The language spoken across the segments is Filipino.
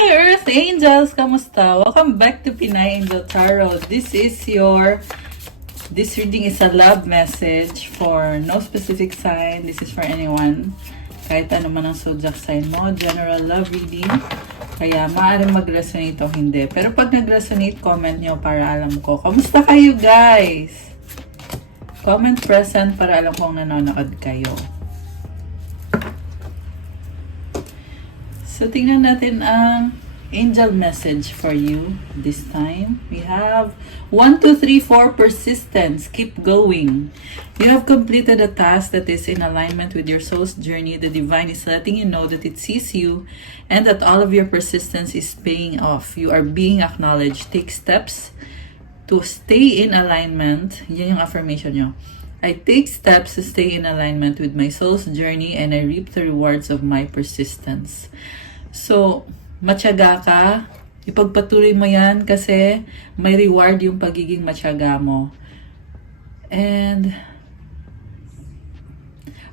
Hi Earth Angels! Kamusta? Welcome back to Pinay Angel Tarot. This reading is a love message for no specific sign. This is for anyone. Kahit ano man ang zodiac sign mo. General love reading. Kaya maaaring mag-resonate o hindi. Pero pag nag-resonate, comment nyo para alam ko. Kamusta kayo guys? Comment present para alam kong nanonood kayo. So, tingnan natin ang angel message for you this time. We have 1, 2, 3, 4, persistence. Keep going. You have completed a task that is in alignment with your soul's journey. The divine is letting you know that it sees you and that all of your persistence is paying off. You are being acknowledged. Take steps to stay in alignment. Yan yung affirmation nyo. I take steps to stay in alignment with my soul's journey and I reap the rewards of my persistence. So, matyaga ka, ipagpatuloy mo yan kasi may reward yung pagiging matyaga mo. And,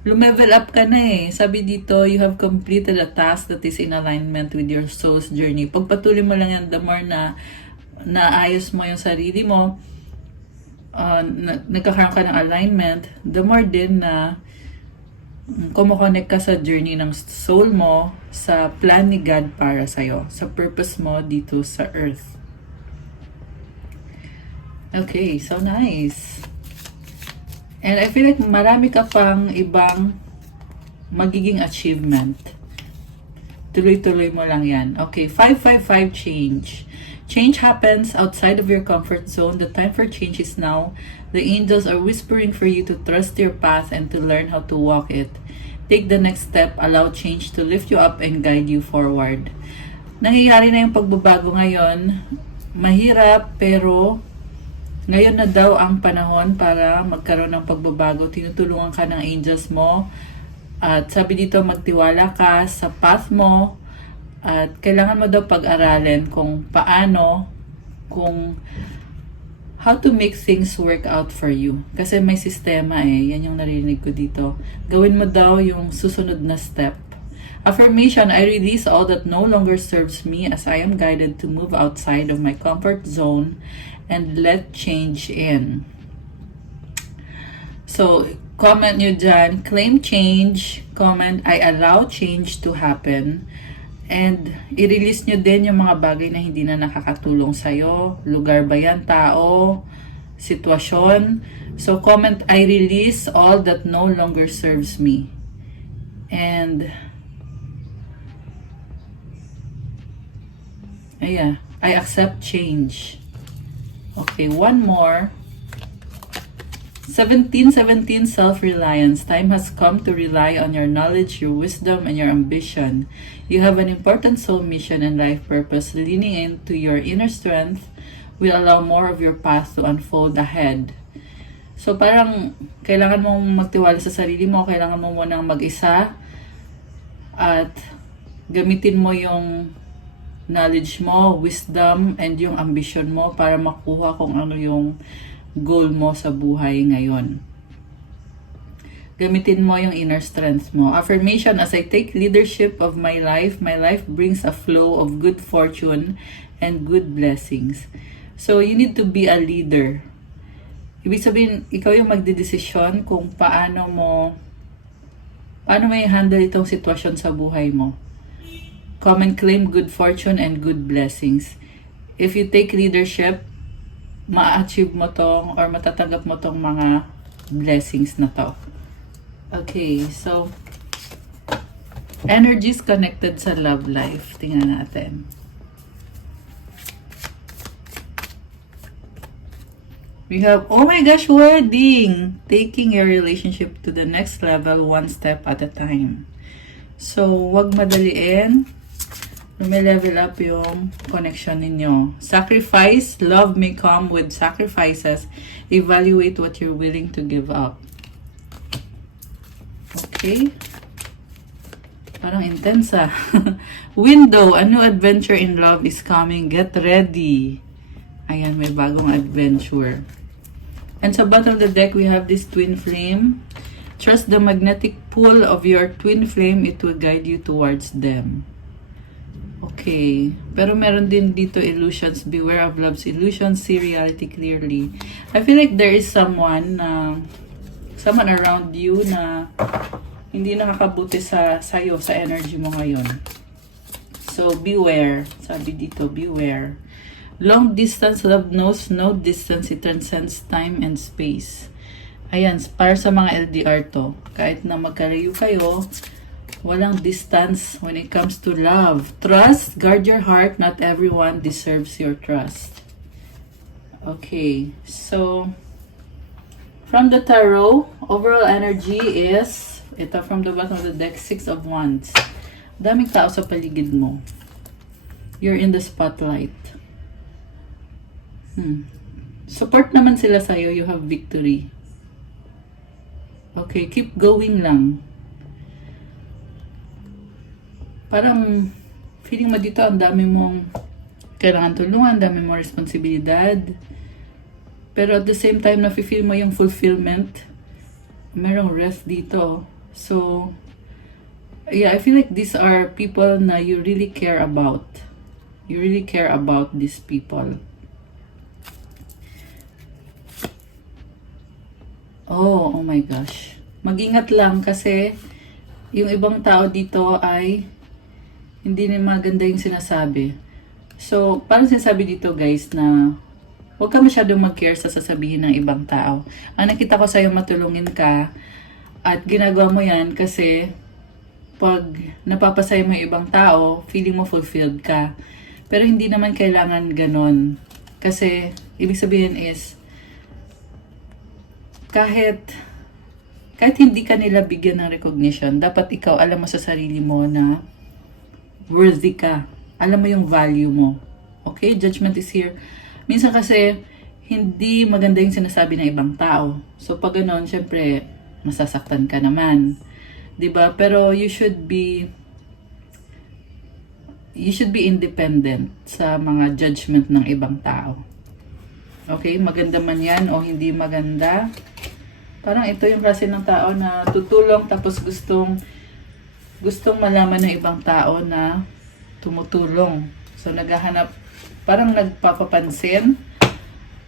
lumevel up ka na eh. Sabi dito, you have completed a task that is in alignment with your soul's journey. Pagpatuloy mo lang yan, the more na naayos mo yung sarili mo, nagkakaroon ka ng alignment, the more din na kumukonect ka sa journey ng soul mo sa plan ni God para sa'yo, sa purpose mo dito sa earth. Okay, so nice. And I feel like marami ka pang ibang magiging achievement. Tuloy-tuloy mo lang yan. Okay, 555 change. Change happens outside of your comfort zone. The time for change is now. The angels are whispering for you to trust your path and to learn how to walk it. Take the next step. Allow change to lift you up and guide you forward. Nangyayari na yung pagbabago ngayon. Mahirap, pero ngayon na daw ang panahon para magkaroon ng pagbabago. Tinutulungan ka ng angels mo. At sabi dito, magtiwala ka sa path mo. At kailangan mo daw pag-aralin kung paano, kung how to make things work out for you. Kasi may sistema eh. Yan yung narinig ko dito. Gawin mo daw yung susunod na step. Affirmation, I release all that no longer serves me as I am guided to move outside of my comfort zone and let change in. So, comment nyo dyan. Claim change. Comment, I allow change to happen. And i-release nyo din yung mga bagay na hindi na nakakatulong sa'yo. Lugar ba yan? Tao? Sitwasyon? So, comment, I release all that no longer serves me. And, ayan, I accept change. Okay, one more. 1717 self-reliance. Time has come to rely on your knowledge, your wisdom, and your ambition. You have an important soul mission and life purpose. Leaning into your inner strength will allow more of your path to unfold ahead. So parang kailangan mong magtiwala sa sarili mo, kailangan mo munang mag-isa at gamitin mo yung knowledge mo, wisdom, and yung ambition mo para makuha kung ano yung goal mo sa buhay ngayon. Gamitin mo yung inner strength mo. Affirmation, as I take leadership of my life brings a flow of good fortune and good blessings. So, you need to be a leader. Ibig sabihin, ikaw yung magdedesisyon kung paano mo i-handle itong sitwasyon sa buhay mo. Come and claim good fortune and good blessings. If you take leadership, ma-achieve mo tong or matatanggap mo tong mga blessings na to. Okay, so energies connected sa love life. Tingnan natin. We have, oh my gosh, wording! Taking your relationship to the next level one step at a time. So, wag madaliin. May level up yung connection ninyo. Sacrifice. Love may come with sacrifices. Evaluate what you're willing to give up. Okay. Parang intense ah. Window. A new adventure in love is coming. Get ready. Ayan, may bagong adventure. And sa bottom of the deck, we have this twin flame. Trust the magnetic pull of your twin flame. It will guide you towards them. Okay. Pero meron din dito illusions. Beware of love's illusions. See reality clearly. I feel like there is someone around you na hindi nakakabuti sa'yo, sa energy mo ngayon. So, beware. Sabi dito, beware. Long distance love knows no distance. It transcends time and space. Ayan, para sa mga LDR to. Kahit na magkalayo kayo, walang distance when it comes to love. Trust, guard your heart. Not everyone deserves your trust. Okay, so from the tarot, overall energy is, ito from the bottom of the deck, 6 of Wands. Daming tao sa paligid mo. You're in the spotlight. Support naman sila sa'yo. You have victory. Okay, keep going lang. Parang feeling mo dito ang dami mong kailangan tulungan, ang dami mong responsibilidad. Pero at the same time, nafe-feel mo yung fulfillment. Merong rest dito. So, yeah, I feel like these are people na you really care about. You really care about these people. Oh my gosh. Mag-ingat lang kasi yung ibang tao dito ay hindi na maganda yung sinasabi. So, parang sinasabi dito guys na huwag ka masyadong mag-care sa sasabihin ng ibang tao. Ang nakita ko sa'yo, matulungin ka at ginagawa mo yan kasi pag napapasaya mo yung ibang tao, feeling mo fulfilled ka. Pero hindi naman kailangan ganon. Kasi, ibig sabihin is, kahit hindi ka nila bigyan ng recognition, dapat ikaw alam mo sa sarili mo na worthy ka. Alam mo yung value mo. Okay? Judgment is here. Minsan kasi, hindi maganda yung sinasabi ng ibang tao. So, pag ganon, syempre, masasaktan ka naman. 'Di ba? Pero you should be independent sa mga judgment ng ibang tao. Okay? Maganda man yan o hindi maganda. Parang ito yung klase ng tao na tutulong tapos gustong malaman ng ibang tao na tumutulong. So, naghahanap, parang nagpapapansin.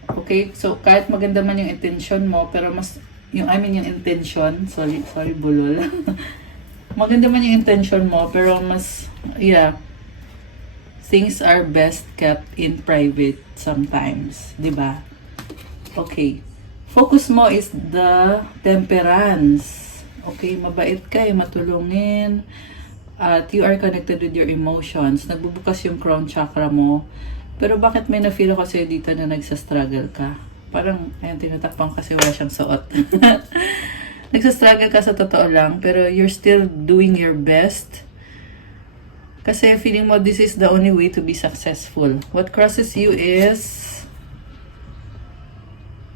Okay? So, kahit maganda man yung intention mo, pero yung intention, sorry, bulol. Maganda man yung intention mo, pero things are best kept in private sometimes. 'Di ba? Okay. Focus mo is the temperance. Okay, mabait ka, matulungin, at you are connected with your emotions. Nagbubukas yung crown chakra mo. Pero bakit may na-feel ako sa'yo dito na nagsastruggle ka? Parang, ayun, tinatakpan kasi wala siyang suot. Nagsastruggle ka sa totoo lang, pero you're still doing your best. Kasi feeling mo this is the only way to be successful. What crosses you is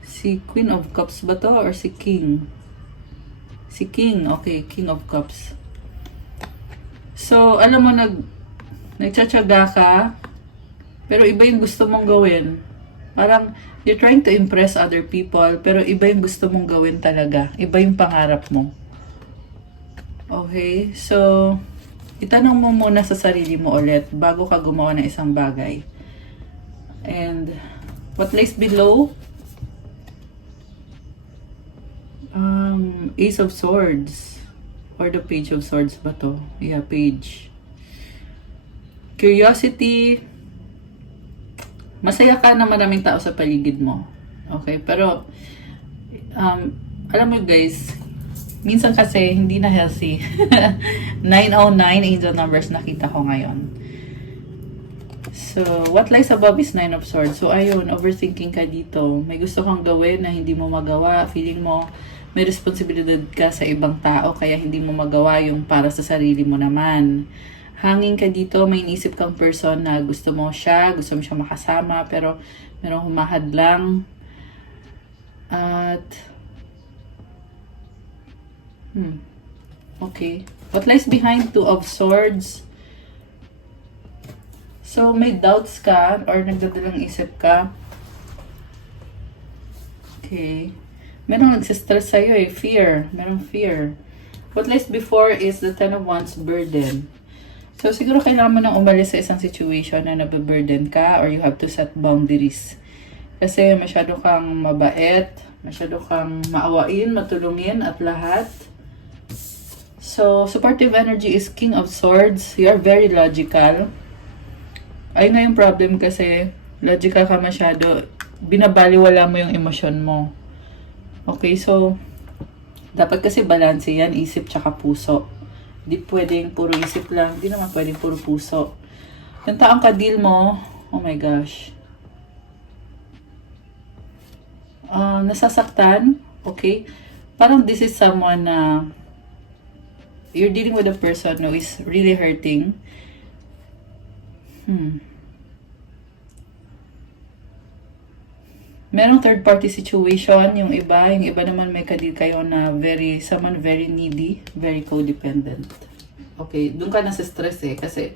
si Queen of Cups ba to? Or si King? Si King. Okay, King of Cups. So, alam mo, nagtsatsaga ka, pero iba yung gusto mong gawin. Parang, you're trying to impress other people, pero iba yung gusto mong gawin talaga. Iba yung pangarap mo. Okay? So, itanong mo muna sa sarili mo ulit bago ka gumawa ng isang bagay. And, what lays below? Ace of Swords. Or the Page of Swords ba to? Yeah, Page. Curiosity. Masaya ka na maraming tao sa paligid mo. Okay? Pero, alam mo guys, minsan kasi hindi na healthy. 909 angel numbers nakita ko ngayon. So, what lies above is 9 of Swords. So, ayun, overthinking ka dito. May gusto kang gawin na hindi mo magawa. Feeling mo may responsibilidad ka sa ibang tao kaya hindi mo magawa yung para sa sarili mo naman. Hangin ka dito, may inisip kang person na gusto mo siya makasama, pero merong humahad lang. At okay. What lies behind 2 of Swords? So, may doubts ka or nagdadalang isip ka. Okay. Merong nagsistress sa'yo fear. Merong fear. What lies before is the 10 of Wands burden. So, siguro kailangan mo nang umalis sa isang situation na nababurden ka or you have to set boundaries. Kasi masyado kang mabait, masyado kang maawain, matulungin at lahat. So, supportive energy is King of Swords. You are very logical. Ayun nga yung problem kasi logical ka masyado. Binabaliwala mo yung emosyon mo. Okay, so dapat kasi balance yan, isip tsaka puso. Di pwedeng puro isip lang. Di naman pwedeng puro puso. Yung taong ka-deal mo, oh my gosh. Nasasaktan, okay? Parang this is someone na you're dealing with a person who is really hurting. Merong third party situation, yung iba naman may kadil kayo na someone very needy, very codependent. Okay, doon ka nasa stress kasi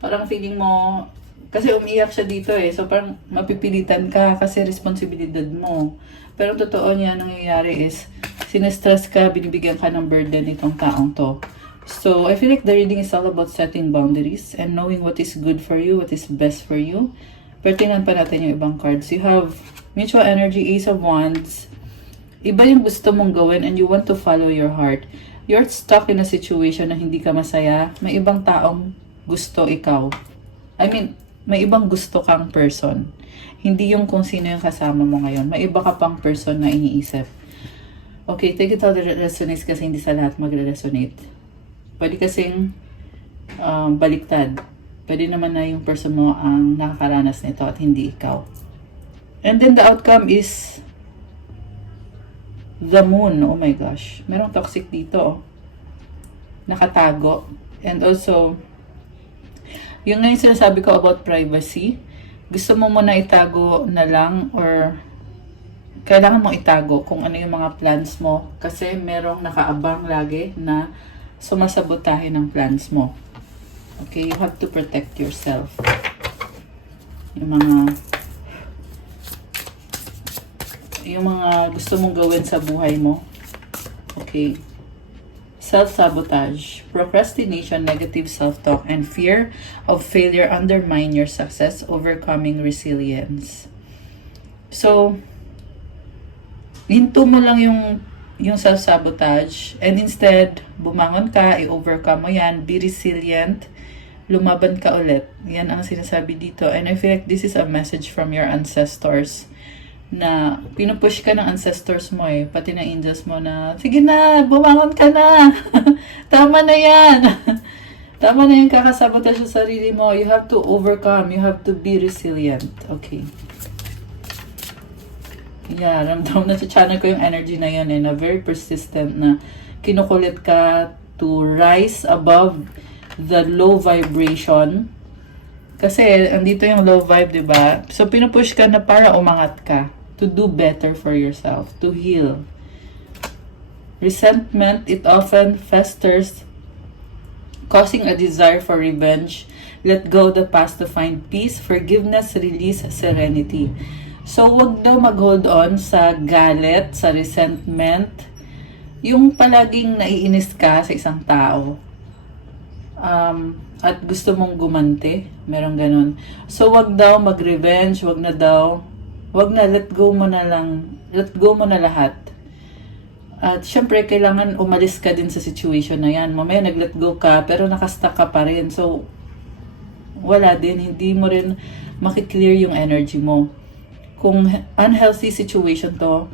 parang feeling mo, kasi umiyak siya dito so parang mapipilitan ka kasi responsibilidad mo. Pero totoo niya, nangyayari is, sinestress ka, binibigyan ka ng burden itong taong to. So, I feel like the reading is all about setting boundaries and knowing what is good for you, what is best for you. Pero tingnan pa natin yung ibang cards. You have Mutual Energy, Ace of Wands. Iba yung gusto mong gawin and you want to follow your heart. You're stuck in a situation na hindi ka masaya. May ibang taong gusto ikaw. I mean, may ibang gusto kang person. Hindi yung kung sino yung kasama mo ngayon. May iba ka pang person na iniisip. Okay, take it all that resonates kasi hindi sa lahat magre-resonate. Pwede kasing baliktad. Pwede naman na yung person mo ang nakakaranas nito at hindi ikaw. And then the outcome is the moon. Oh my gosh. Merong toxic dito. Nakatago. And also, yung ngayon sinasabi ko about privacy, gusto mo muna itago na lang or kailangan mong itago kung ano yung mga plans mo kasi merong nakaabang lagi na sumasabotahe ng plans mo. Okay, you have to protect yourself. Yung mga gusto mong gawin sa buhay mo. Okay. Self-sabotage, procrastination, negative self-talk, and fear of failure undermine your success, overcoming resilience. So, hinto mo lang yung self-sabotage and instead, bumangon ka, i-overcome mo yan, be resilient, lumaban ka ulit. Yan ang sinasabi dito. And I feel like this is a message from your ancestors na pinupush ka ng ancestors mo pati ng angels mo na, sige na, bumangon ka na. Tama na yan. Tama na yung kakasabotage sa sarili mo. You have to overcome. You have to be resilient. Okay. Yeah, ramdam na sa channel ko yung energy na yun na very persistent na kinukulit ka to rise above the low vibration. Kasi andito yung low vibe, 'di ba? So pinupush ka na para umangat ka, to do better for yourself, to heal. Resentment, it often festers, causing a desire for revenge. Let go the past to find peace, forgiveness, release, serenity. So wag daw mag-hold on sa galit, sa resentment, yung palaging naiinis ka sa isang tao. At gusto mong gumante, merong ganun. So wag daw mag-revenge, wag na, let go mo na lahat. At syempre kailangan umalis ka din sa situation na yan. Mamaya nag-let go ka pero nakastuck ka pa rin. So wala din, hindi mo rin makiklear yung energy mo. Kung unhealthy situation to,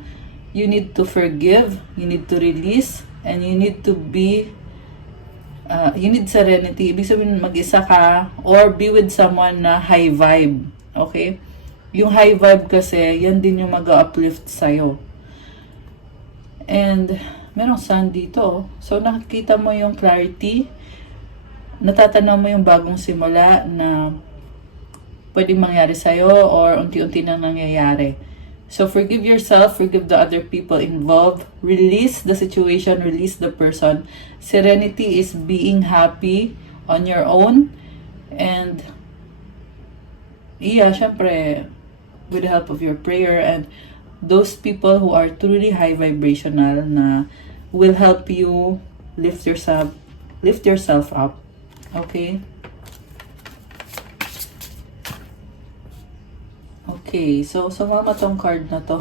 you need to forgive, you need to release, and you need to be you need serenity. Ibig sabihin mag-isa ka or be with someone na high vibe. Okay? Yung high vibe kasi, yan din yung mag-uplift sa'yo. And merong sun dito. So nakikita mo yung clarity. Natatanaw mo yung bagong simula na pwedeng mangyari sa'yo or unti-unti nang nangyayari. So forgive yourself, forgive the other people involved, release the situation, release the person. Serenity is being happy on your own. And syempre, with the help of your prayer and those people who are truly high vibrational na will help you lift yourself up. Okay? Okay, so sumama tong card na to.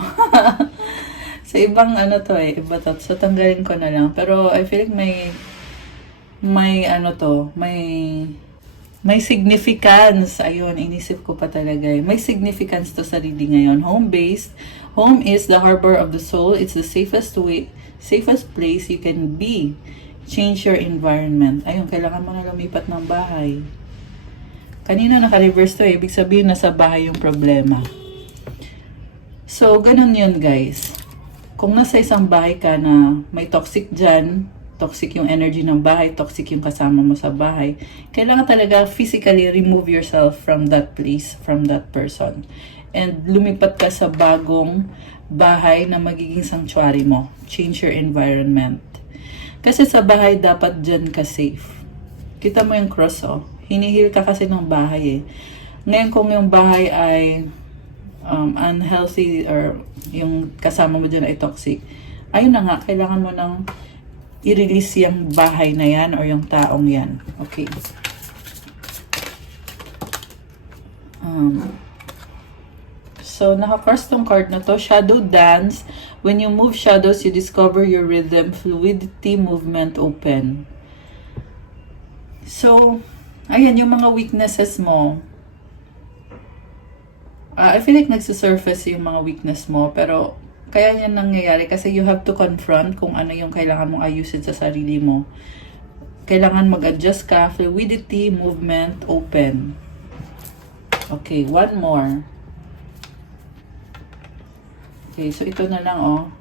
Sa ibang ano to eh, iba to. So tanggalin ko na lang. Pero I feel like may ano to, may significance. Ayun, inisip ko pa talaga eh. May significance to sa reading ngayon. Home-based. Home is the harbor of the soul. It's the safest place you can be. Change your environment. Ayun, kailangan mo na lumipat ng bahay. Kanina naka-reverse to eh. Ibig sabihin nasa bahay yung problema. So, ganun yun guys. Kung nasa isang bahay ka na may toxic dyan, toxic yung energy ng bahay, toxic yung kasama mo sa bahay, kailangan talaga physically remove yourself from that place, from that person. And lumipat ka sa bagong bahay na magiging sanctuary mo. Change your environment. Kasi sa bahay, dapat dyan ka safe. Kita mo yung cross, oh. Hinihil ka kasi ng bahay, eh. Ngayon, kung yung bahay ay unhealthy or yung kasama mo dyan ay toxic, ayun na nga, kailangan mo nang i-release yung bahay na yan or yung taong yan. Okay. So, naka-cross tong card na to. Shadow dance. When you move shadows, you discover your rhythm, fluidity, movement, open. So, ayan, yung mga weaknesses mo. I feel like nagsisurface yung mga weakness mo, pero kaya yan nangyayari kasi you have to confront kung ano yung kailangan mong ayusin sa sarili mo. Kailangan mag-adjust ka. Fluidity, movement, open. Okay, one more. Okay, so ito na lang, oh.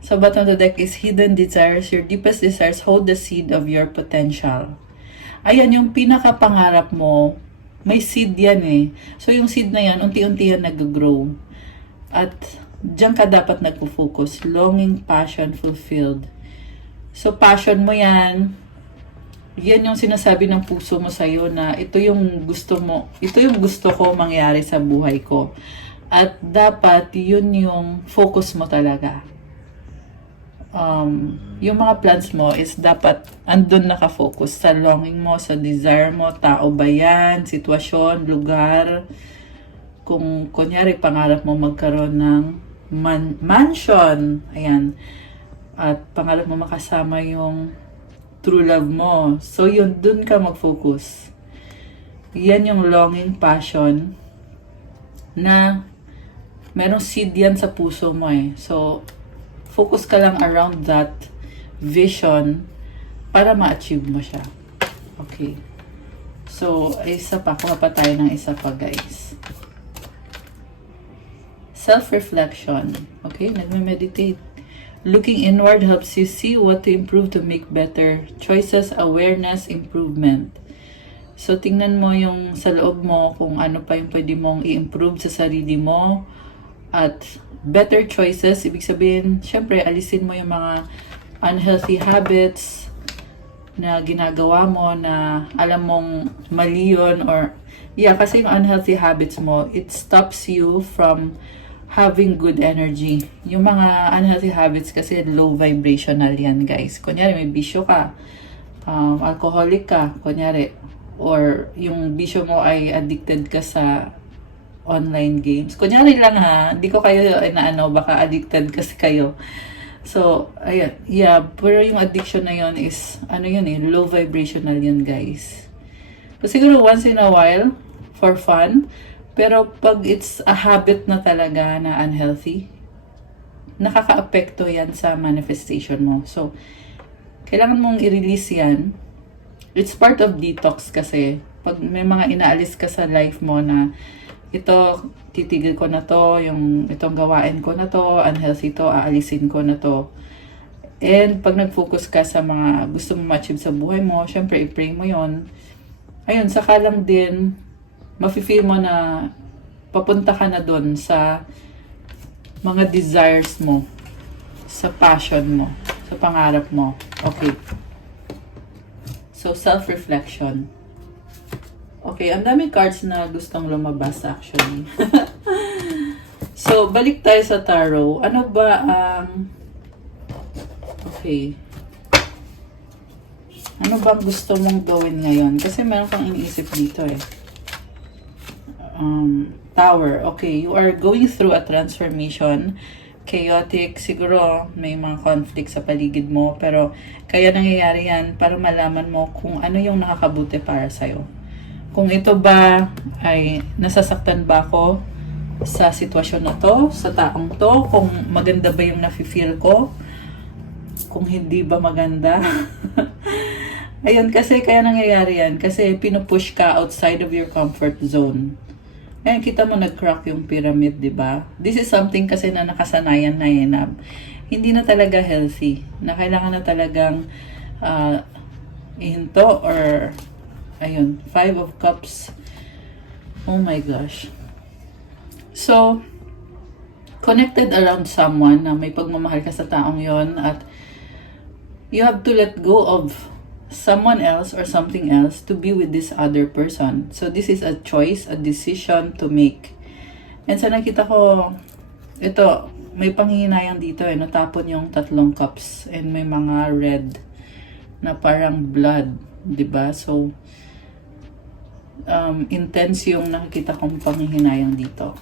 Sa bottom of the deck is hidden desires. Your deepest desires hold the seed of your potential. Ayan, yung pinakapangarap mo, may seed yan eh. So, yung seed na yan, unti-unti yan nag-grow. At diyan ka dapat nagpo-focus. Longing, passion, fulfilled. So, passion mo yan. Yan yung sinasabi ng puso mo sa'yo na ito yung gusto mo. Ito yung gusto ko mangyari sa buhay ko. At dapat, yun yung focus mo talaga. Yung mga plans mo is dapat andun nakafocus sa longing mo, sa desire mo, tao ba yan, sitwasyon, lugar. Kung kunyari pangarap mo magkaroon ng mansion, ayan, at pangarap mo makasama yung true love mo, so yun, dun ka mag-focus. Yan yung longing, passion na merong seed yan sa puso mo eh. So focus ka lang around that vision para ma-achieve mo siya. Okay. So, isa pa. Kuha pa tayo ng isa pa, guys. Self-reflection. Okay? Nagme-meditate. Looking inward helps you see what to improve to make better choices, awareness, improvement. So, tingnan mo yung sa loob mo kung ano pa yung pwede mong i-improve sa sarili mo. At better choices, ibig sabihin, syempre, alisin mo yung mga unhealthy habits na ginagawa mo na alam mong mali yun or, yeah, kasi yung unhealthy habits mo, it stops you from having good energy. Yung mga unhealthy habits kasi low vibrational yan, guys. Kunyari, may bisyo ka, alcoholic ka, kunyari, or yung bisyo mo ay addicted ka sa online games. Kunyari lang ha, hindi ko kayo inaano, baka addicted kasi kayo. So, ayan, yeah, pero yung addiction na yun is, ano yun eh, low vibrational yun, guys. So, siguro once in a while, for fun, pero pag it's a habit na talaga na unhealthy, nakaka-apekto yan sa manifestation mo. So, kailangan mong i-release yan. It's part of detox kasi, pag may mga inaalis ka sa life mo na ito, titigil ko na to, yung itong gawain ko na to, unhealthy to, aalisin ko na to. And pag nag-focus ka sa mga gusto mo ma-achieve sa buhay mo, syempre i-pray mo yon. Ayun, saka lang din, mafe-feel mo na papunta ka na dun sa mga desires mo, sa passion mo, sa pangarap mo. Okay. So, self-reflection. Okay, ang daming cards na gustong lumabas actually. So, balik tayo sa tarot. Ano ba ang... okay. Ano bang gusto mong gawin ngayon? Kasi meron kang iniisip dito eh. Tower. Okay, you are going through a transformation. Chaotic, siguro may mga conflict sa paligid mo, pero kaya nangyayari yan para malaman mo kung ano yung nakakabuti para sa'yo. Kung ito ba ay nasasaktan ba ako sa sitwasyon na to, sa taong to, kung maganda ba yung nafe-feel ko, kung hindi ba maganda. Ayun, kasi kaya nangyayari yan, kasi pinupush ka outside of your comfort zone. Ayan, kita mo nag-crack yung pyramid, di ba? This is something kasi na nakasanayan na yun na hindi na talaga healthy. Na kailangan na talagang ihinto or ayun, 5 of Cups. Oh my gosh. So, connected around someone na may pagmamahal ka sa taong yon at you have to let go of someone else or something else to be with this other person. So this is a choice, a decision to make. And sa nakita ko, ito, may panghihinayang dito natapon yung 3 cups and may mga red na parang blood, 'di ba? So intense yung nakikita kong panghihinayang dito.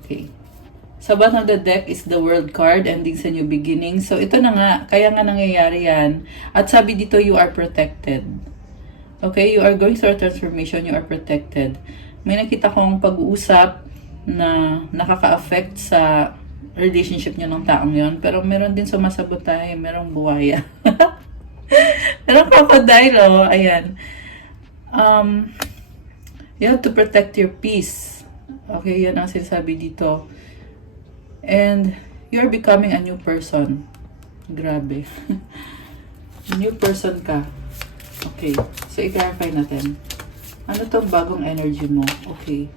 Okay. Sa bottom of the deck is the World card, ending sa new beginning. So, ito na nga. Kaya nga nangyayari yan. At sabi dito, you are protected. Okay? You are going through a transformation. You are protected. May nakita kong pag-uusap na nakaka-affect sa relationship nyo ng taong yon. Pero meron din sumasabotahe. Merong buhaya. Merong crocodile, oh. Ayan. You have to protect your peace. Okay? Yan ang sinasabi dito. And you're becoming a new person. Grabe. New person ka. Okay. So, i-clarify natin. Ano tong bagong energy mo? Okay.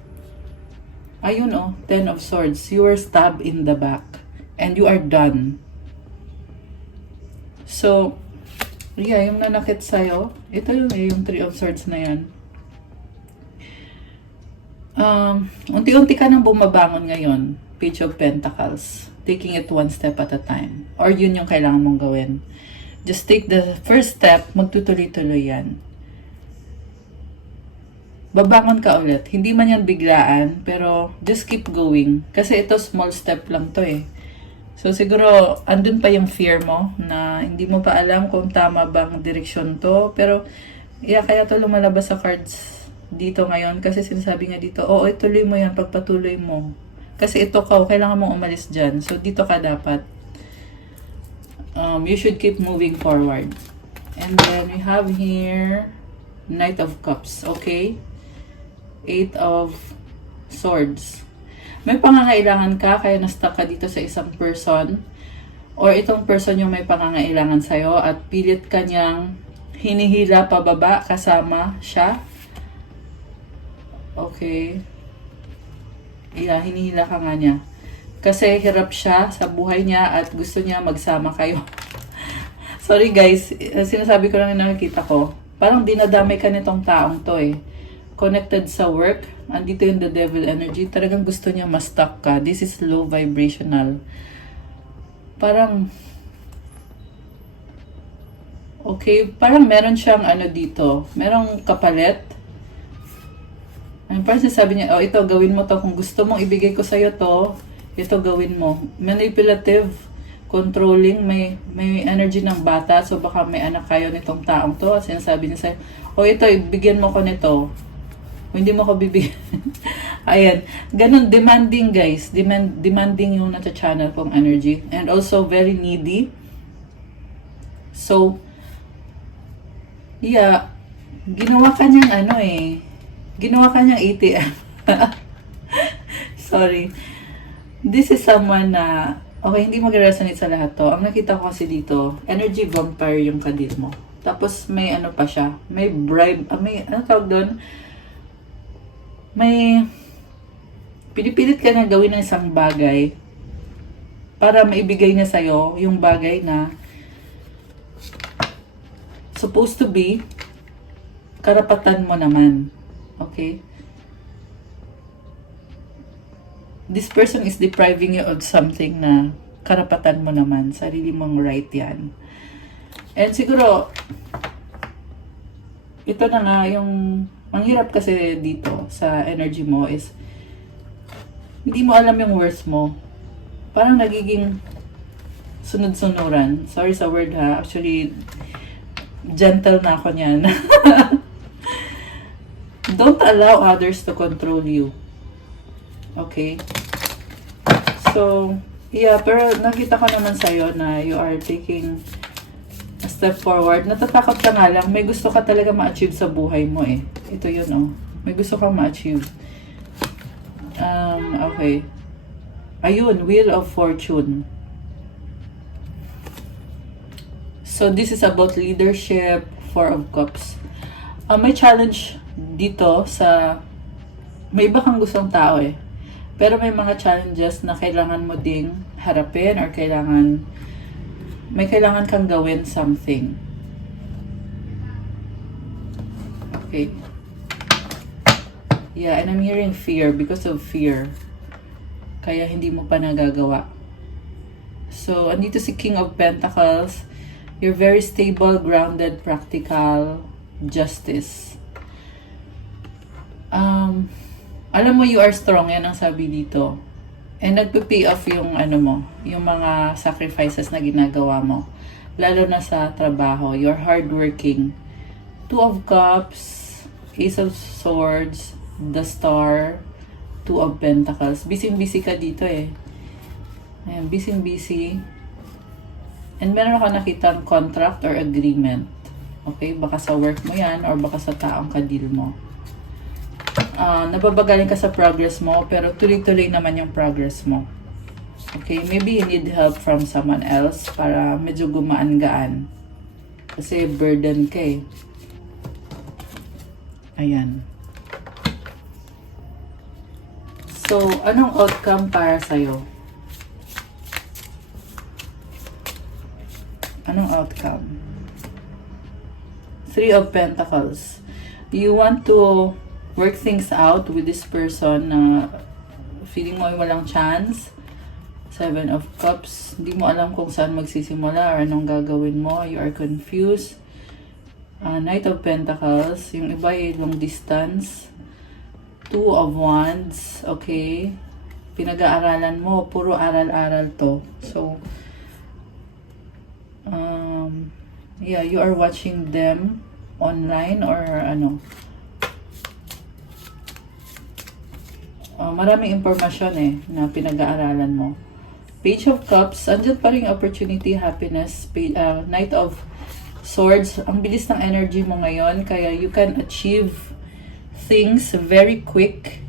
Ayun, oh. 10 of Swords. You were stabbed in the back. And you are done. So, yeah, yung nanakit sa'yo, ito yung 3 of Swords na yan. Unti-unti ka nang bumabangon ngayon. Page of Pentacles. Taking it one step at a time. Or yun yung kailangan mong gawin. Just take the first step, magtutuloy-tuloy yan. Babangon ka ulit. Hindi man yan biglaan, pero just keep going. Kasi ito, small step lang to eh. So siguro, andun pa yung fear mo na hindi mo pa alam kung tama bang direksyon to. Pero, yeah, kaya to lumalabas sa cards dito ngayon. Kasi sinasabi nga dito, oo, ituloy mo yan, pagpatuloy mo. Kasi ito kailangan mong umalis dyan. So, dito ka dapat. You should keep moving forward. And then, we have here, Knight of Cups. Okay? 8 of Swords. May pangangailangan ka, kaya na-stuck ka dito sa isang person. Or itong person yung may pangangailangan sa'yo at pilit ka niyang hinihila pababa kasama siya. Okay. Yeah, hinihila ka nga niya. Kasi hirap siya sa buhay niya at gusto niya magsama kayo. Sorry guys, sinasabi ko lang yung nakikita ko. Parang dinadamay ka nitong taong to eh. Connected sa work, andito yung the devil energy. Talagang gusto niya ma-stuck ka. This is low vibrational. Parang, okay, parang meron siyang ano dito. Merong kapalit. Parang sabi niya, oh, ito, gawin mo to. Kung gusto mong ibigay ko sa'yo to, ito gawin mo. Manipulative, controlling, may energy ng bata. So, baka may anak kayo nitong taong to. At sinasabi niya sa'yo, oh, ito, ibigyan mo ko nito. Kung hindi mo ko bibigyan. Ayan. Ganun, demanding guys. Demanding yung nasa channel kong energy. And also, very needy. So, yeah, ginawa ka niyang ano eh. Ginawa ka niyang ATM. Sorry. This is someone na, okay, hindi mag-resonate sa lahat to. Ang nakita ko kasi dito, energy vampire yung kadit mo. Tapos may ano pa siya, may bribe, may, ano tawag doon? May, pinipilit ka na gawin ng isang bagay para maibigay niya sa'yo yung bagay na supposed to be karapatan mo naman. Okay? This person is depriving you of something na karapatan mo naman. Sarili mong right yan. And siguro, ito na nga yung, ang hirap kasi dito sa energy mo is, Hindi mo alam yung worth mo. Parang nagiging sunod-sunuran. Sorry sa word ha. Actually, gentle na ako niyan. Don't allow others to control you. Okay? So, yeah, pero nakita ko naman sa'yo na you are taking a step forward. Natatakot ka nga lang. May gusto ka talaga ma-achieve sa buhay mo eh. Ito yun oh. May gusto ka ma-achieve. Okay. Ayun, Wheel of Fortune. So, this is about leadership, Four of Cups. May challenge dito sa... May iba kang gustong tao eh. Pero may mga challenges na kailangan mo ding harapin or may kailangan kang gawin something. Okay. Yeah, and I'm hearing fear because of fear. Kaya hindi mo pa nagagawa. So, andito si King of Pentacles. You're very stable, grounded, practical, justice. Alam mo, you are strong. Yan ang sabi dito. And nagpe-pay off yung yung mga sacrifices na ginagawa mo. Lalo na sa trabaho. You're hardworking. Two of Cups, Ace of Swords, the Star, Two of Pentacles. Busy-busy ka dito eh. Ayan, busy-busy. And meron ako nakitang contract or agreement. Okay? Baka sa work mo yan or baka sa taong ka-deal mo. Nababagaling ka sa progress mo pero tuloy-tuloy naman yung progress mo. Okay? Maybe you need help from someone else para medyo gumaan-gaan. Kasi burden ka eh. Ayan. So, anong outcome para sa'yo? Anong outcome? Three of Pentacles. You want to work things out with this person na feeling mo ay walang chance. Seven of Cups. Hindi mo alam kung saan magsisimula or anong gagawin mo. You are confused. Knight of Pentacles. Yung iba ay long distance. Two of Wands. Okay. Pinag-aaralan mo. Puro aral-aral to. So, yeah, you are watching them online or maraming impormasyon eh na pinag-aaralan mo. Page of Cups, andyan pa rin opportunity, happiness. Knight of Swords, ang bilis ng energy mo ngayon, kaya you can achieve things very quick.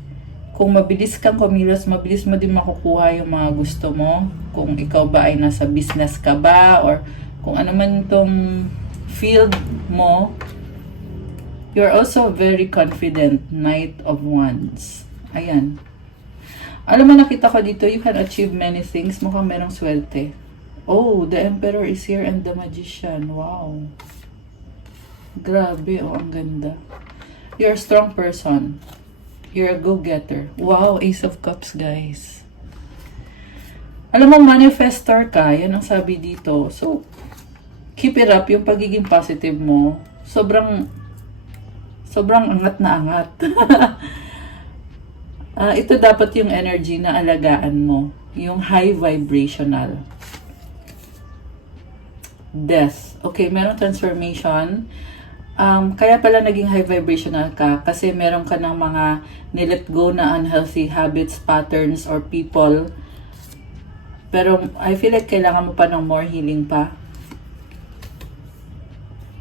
Kung mabilis kang kumilos, mabilis mo din makukuha yung mga gusto mo. Kung ikaw ba ay nasa business ka ba, or kung ano man itong field mo, you're also very confident. Knight of Wands. Ayan. Alam mo, nakita ko dito, you can achieve many things. Mukhang merong swerte. Oh, the Emperor is here and the Magician. Wow. Grabe, oh, ang ganda. You're a strong person. You're a go-getter. Wow, Ace of Cups, guys. Alam mo, manifestor ka. Yan ang sabi dito. So, keep it up. Yung pagiging positive mo, sobrang angat na angat. Ito dapat yung energy na alagaan mo. Yung high vibrational. Death. Okay, meron transformation. Kaya pala naging high vibrational ka kasi meron ka ng mga nilet go na unhealthy habits, patterns, or people. Pero I feel like kailangan mo pa ng more healing pa.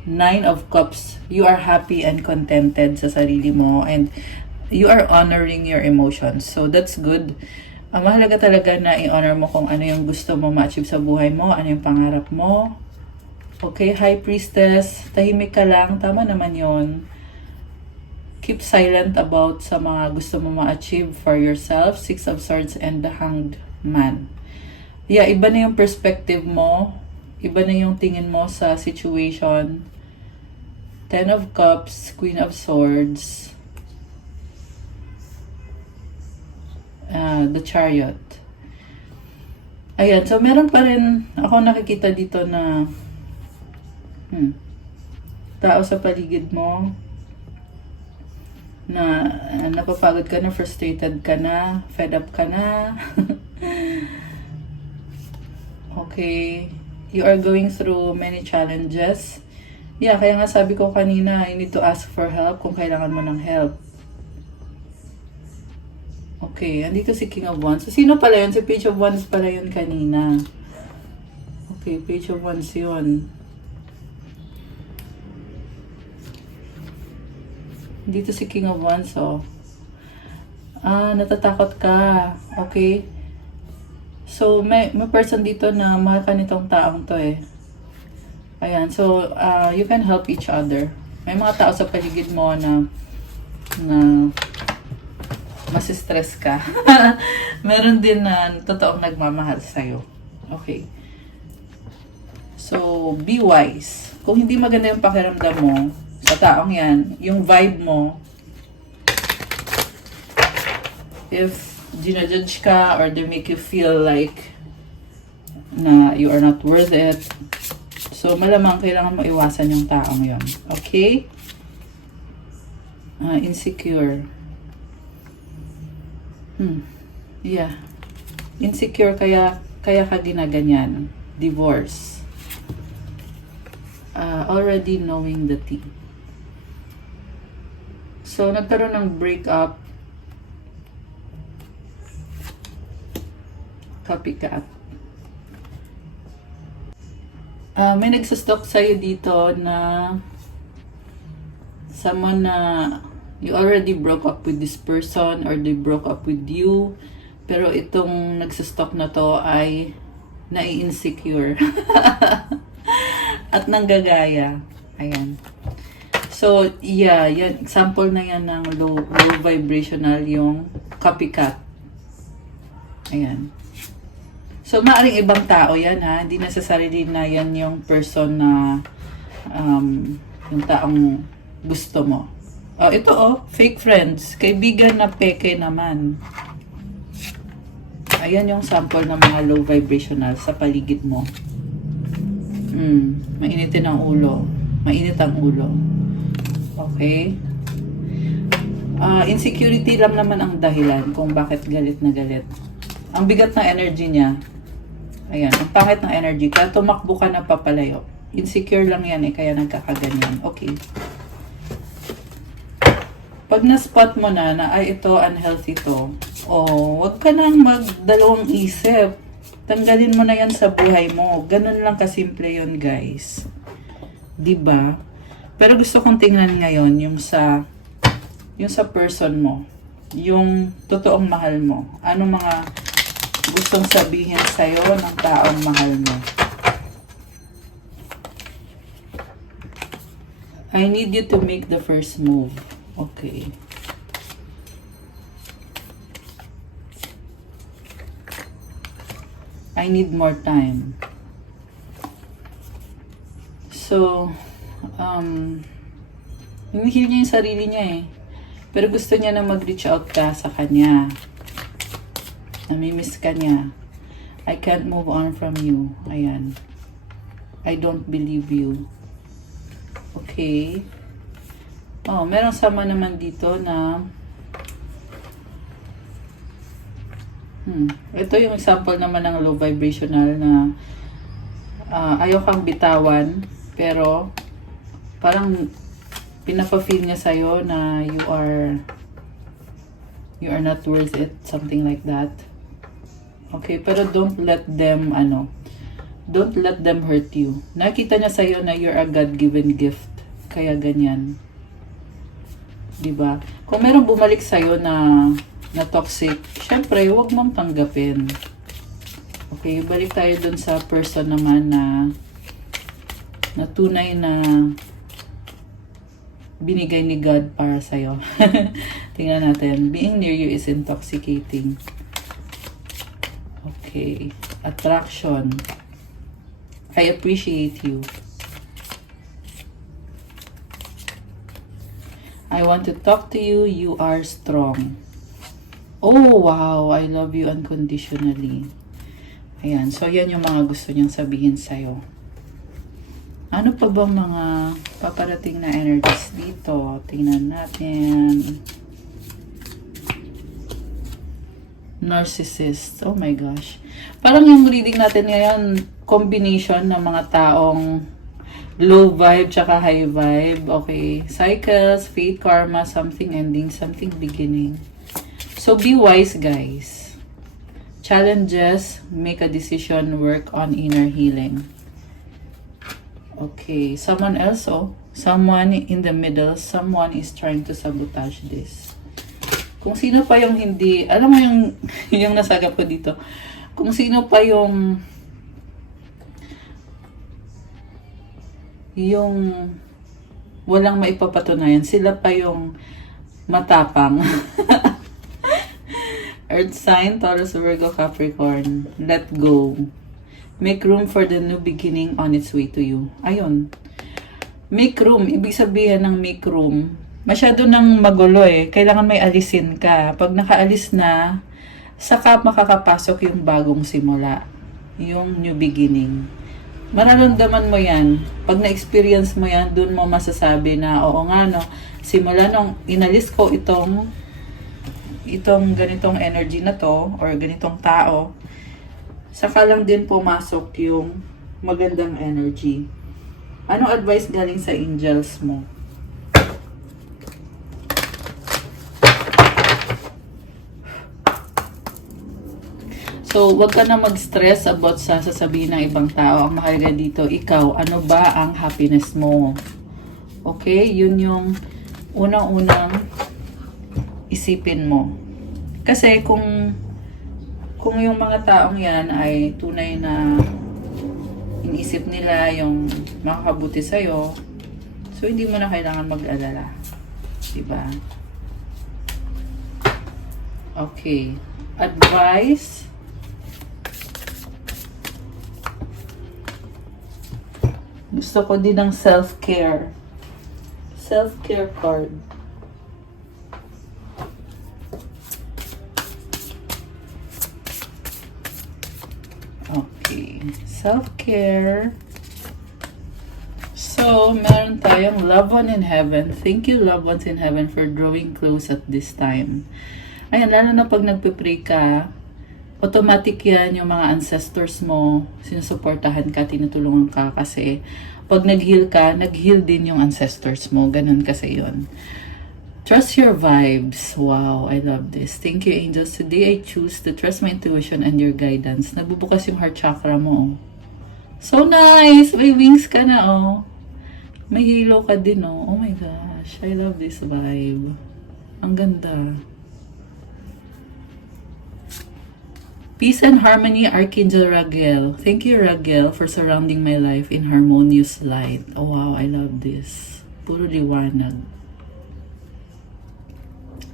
Nine of Cups. You are happy and contented sa sarili mo and you are honoring your emotions. So that's good. Mahalaga talaga na i-honor mo kung ano yung gusto mo ma-achieve sa buhay mo, ano yung pangarap mo. Okay, High Priestess, tahimik ka lang, tama naman yon. Keep silent about sa mga gusto mo ma-achieve for yourself. Six of Swords and the Hanged Man. Yeah, iba na yung perspective mo, iba na yung tingin mo sa situation. Ten of Cups, Queen of Swords, the Chariot. Ayan, so meron pa rin ako nakikita dito na tao sa paligid mo. na napapagod ka na, frustrated ka na, fed up ka na. Okay, you are going through many challenges. Yeah, kaya nga sabi ko kanina, you need to ask for help kung kailangan mo ng help. Okay, andito si King of Wands. So, sino pala yun? Si Page of Wands pala yun kanina. Okay, Page of Wands yun. Dito si King of Wands, oh. Natatakot ka. Okay. So, may person dito na mahal ka nitong taong to eh. Ayan, so, you can help each other. May mga tao sa paligid mo na masistress ka. Meron din na totoong nagmamahal sa'yo. Okay. So, be wise. Kung hindi maganda yung pakiramdam mo sa taong yan, yung vibe mo, if ginajudge ka or they make you feel like na you are not worth it, so malamang kailangan mo iwasan yung taong yon. Okay? Insecure. Yeah. Insecure kaya ka ginaganyan. Divorce. Already knowing the tea. So, nagkaroon ng breakup. Copycat. May nagsastock sa'yo dito na someone na you already broke up with this person or they broke up with you, pero itong nagsastock na to ay nai-insecure at nanggagaya. Ayan. So, yeah, yan, example na yan ng low vibrational yung copycat. Ayan. So, maaring ibang tao yan, ha? Hindi necessarily na yan yung person na yung taong gusto mo. Oh, ito fake friends. Kaibigan na peke naman. Ayan yung sample ng mga low vibrational sa paligid mo. Mainitin ang ulo. Mainit ang ulo. Okay? Insecurity lang naman ang dahilan kung bakit galit na galit. Ang bigat ng energy niya. Ayan, ang pangit ng energy. Kaya tumakbo ka na papalayo. Insecure lang yan kaya nagkakaganyan. Okay. Pag na-spot mo na ay ito unhealthy to, wag ka nang magdalawang isip. Tanggalin mo na yan sa buhay mo. Ganun lang kasimple yun, guys. Diba? Pero gusto kong tingnan ngayon yung sa person mo. Yung totoong mahal mo. Anong mga gustong sabihin sa'yo ng taong mahal mo. I need you to make the first move. Okay. I need more time. So, hinihil niya yung sarili niya eh. Pero gusto niya na mag-reach out ka sa kanya. Namimiss ka niya. I can't move on from you. Ayan. I don't believe you. Okay. Merong sama naman dito na ito yung example naman ng low vibrational na ayaw kang bitawan pero parang pinapa-feel niya sa'yo na you are not worth it, something like that. Okay, pero don't let them hurt you. Nakita niya sa'yo na you're a God-given gift. Kaya ganyan. Diba? Kung meron bumalik sa'yo na toxic, syempre, huwag mong tanggapin. Okay, balik tayo dun sa person naman na tunay na binigay ni God para sa'yo. Tingnan natin. Being near you is intoxicating. Okay. Attraction. I appreciate you. I want to talk to you. You are strong. Oh, wow. I love you unconditionally. Ayan. So, yan yung mga gusto niyang sabihin sa'yo. Ano pa bang mga paparating na energies dito? Tingnan natin. Narcissist. Oh my gosh. Parang yung reading natin ngayon, combination ng mga taong low vibe tsaka high vibe. Okay. Cycles, fate, karma, something ending, something beginning. So be wise, guys. Challenges, make a decision, work on inner healing. Okay. Someone else, oh. Someone in the middle, someone is trying to sabotage this. Kung sino pa yung hindi, alam mo yung, yung nasagap ko dito, kung sino pa yung walang maipapatunayan, sila pa yung matapang. Earth sign, Taurus, Virgo, Capricorn, let go. Make room for the new beginning on its way to you. Ayun. Make room, ibig sabihin ng make room, masyado nang magulo eh. Kailangan may alisin ka. Pag nakaalis na, saka makakapasok yung bagong simula. Yung new beginning. Mararamdaman mo yan. Pag na-experience mo yan, dun mo masasabi na, oo nga no, simula nung inalis ko itong ganitong energy na to, or ganitong tao, saka lang din pumasok yung magandang energy. Anong advice galing sa angels mo? So, wag ka na mag-stress about sa sasabihin ng ibang tao. Ang mahalaga dito, ikaw, ano ba ang happiness mo? Okay? Yun yung unang-unang isipin mo. Kasi kung yung mga taong yan ay tunay na iniisip nila yung makakabuti sa'yo, so hindi mo na kailangan mag-alala. Diba? Okay. Advice. Gusto ko din ng self-care. Self-care card. Okay. Self-care. So, meron tayong loved one in heaven. Thank you, loved ones in heaven, for drawing close at this time. Ayan, lalo na pag nagpe-pray ka, automatic yan yung mga ancestors mo, sinusuportahan ka, tinutulungan ka kasi pag nag-heal ka, nag-heal din yung ancestors mo. Ganun kasi yun. Trust your vibes. Wow, I love this. Thank you, angels. Today I choose to trust my intuition and your guidance. Nabubukas yung heart chakra mo. So nice! May wings ka na, oh. May halo ka din, oh. Oh my gosh, I love this vibe. Ang ganda. Peace and harmony, Archangel Raguel. Thank you, Raguel, for surrounding my life in harmonious light. Oh wow, I love this. Puro liwanag.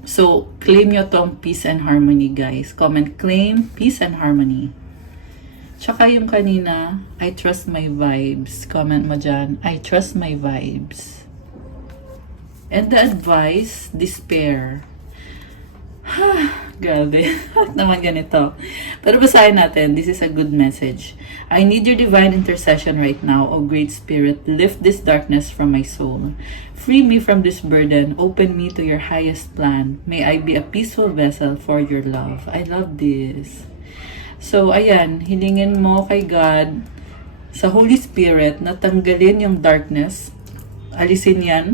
So, claim nyo tong peace and harmony, guys. Comment, claim peace and harmony. Tsaka yung kanina, I trust my vibes. Comment mo dyan, I trust my vibes. And the advice, despair. Grabe. Naman ganito. Pero basahin natin. This is a good message. I need your divine intercession right now, O Great Spirit. Lift this darkness from my soul. Free me from this burden. Open me to your highest plan. May I be a peaceful vessel for your love. I love this. So, ayan. Hilingin mo kay God, sa Holy Spirit, na tanggalin yung darkness. Alisin yan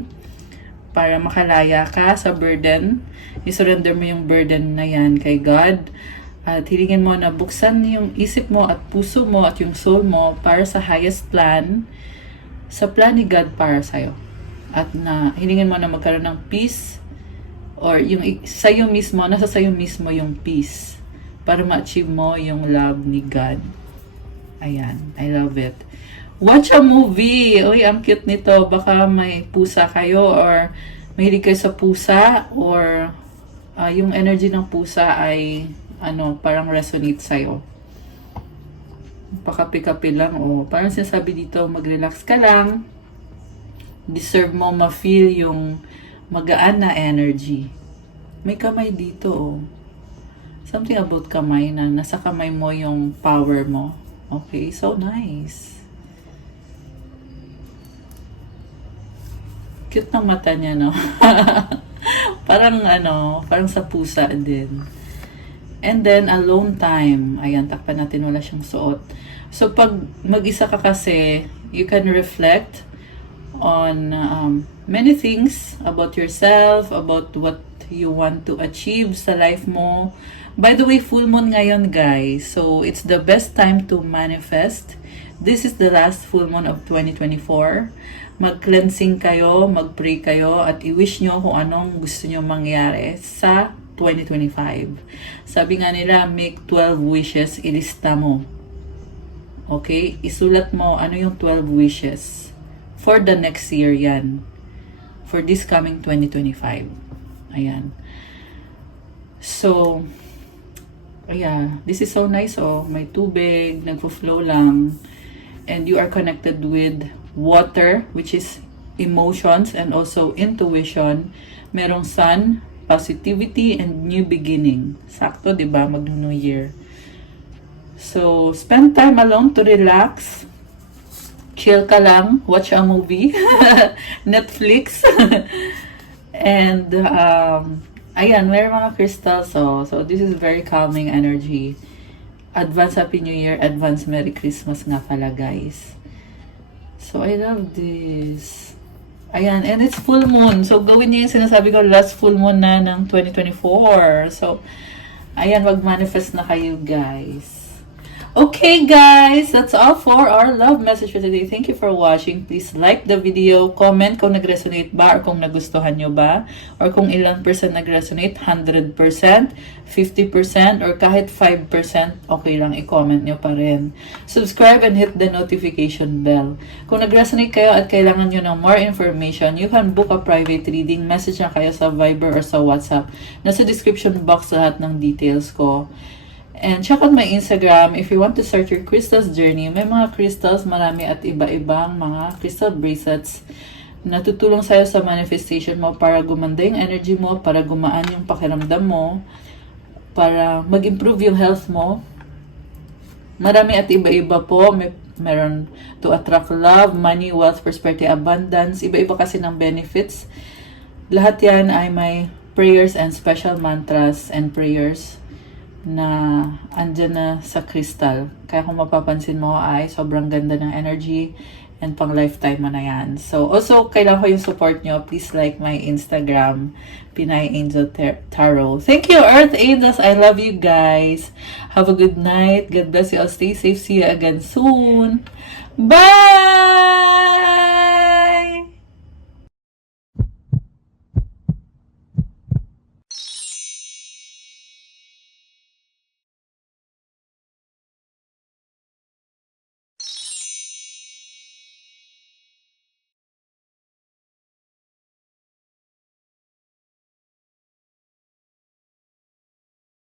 para makalaya ka sa burden. I-surrender mo yung burden na yan kay God. At hilingin mo na buksan yung isip mo at puso mo at yung soul mo para sa highest plan, sa plan ni God para sa'yo. At na hilingin mo na magkaroon ng peace, or yung sa'yo mismo, nasa sa'yo mismo yung peace para ma-achieve mo yung love ni God. Ayan, I love it. Watch a movie! Uy, ang cute nito. Baka may pusa kayo, or mahilig kayo sa pusa, or yung energy ng pusa ay parang resonate sa'yo. Pakapi-kapi lang, parang sinasabi dito, mag-relax ka lang. Deserve mo ma-feel yung magaan na energy. May kamay dito, Something about kamay na nasa kamay mo yung power mo. Okay, so nice. Cute ng mata niya, no? parang sa pusa din. And then, alone time. Ayan, takpan natin, wala siyang suot. So, pag mag-isa ka kasi, you can reflect on many things about yourself, about what you want to achieve sa life mo. By the way, full moon ngayon, guys. So, it's the best time to manifest. This is the last full moon of 2024. Mag-cleansing kayo, mag-pray kayo, at i-wish nyo kung anong gusto nyo mangyari sa 2025. Sabi nga nila, make 12 wishes, ilista mo. Okay? Isulat mo ano yung 12 wishes. For the next year yan. For this coming 2025. Ayan. So, ayan. This is so nice, oh. May tubig, nagpo-flow lang. And you are connected with water, which is emotions and also intuition. Merong sun, positivity, and new beginning. Sakto, di ba? Mag-New Year. So, spend time alone to relax. Chill ka lang. Watch a movie. Netflix. And, ayan, may mga crystals. So, this is very calming energy. Advance Happy New Year. Advance Merry Christmas nga pala, guys. So, I love this. Ayan, and it's full moon. So, gawin niyo yung sinasabi ko, last full moon na ng 2024. So, ayan, mag-manifest na kayo, guys. Okay, guys, that's all for our love message for today. Thank you for watching. Please like the video, comment kung nag-resonate ba or kung nagustuhan nyo ba, or kung ilang percent nag-resonate, 100%, 50%, or kahit 5%, okay lang, i-comment nyo pa rin. Subscribe and hit the notification bell. Kung nag-resonate kayo at kailangan nyo ng more information, you can book a private reading. Message na kayo sa Viber or sa WhatsApp. Nasa description box lahat ng details ko. And check out my Instagram if you want to start your crystals journey. May mga crystals, marami at iba-ibang mga crystal bracelets na tutulong sa'yo sa manifestation mo para gumanda yung energy mo, para gumaan yung pakiramdam mo, para mag-improve yung health mo. Marami at iba-iba po. Meron to attract love, money, wealth, prosperity, abundance. Iba-iba kasi ng benefits. Lahat yan ay may prayers and special mantras and prayers na andyan na sa crystal. Kaya kung mapapansin mo ay sobrang ganda ng energy and pang lifetime mo na yan. So, also, kailangan ko yung support nyo. Please like my Instagram, Pinay Angel Tarot. Thank you, Earth Angels. I love you guys. Have a good night. God bless you all. Stay safe. See you again soon. Bye!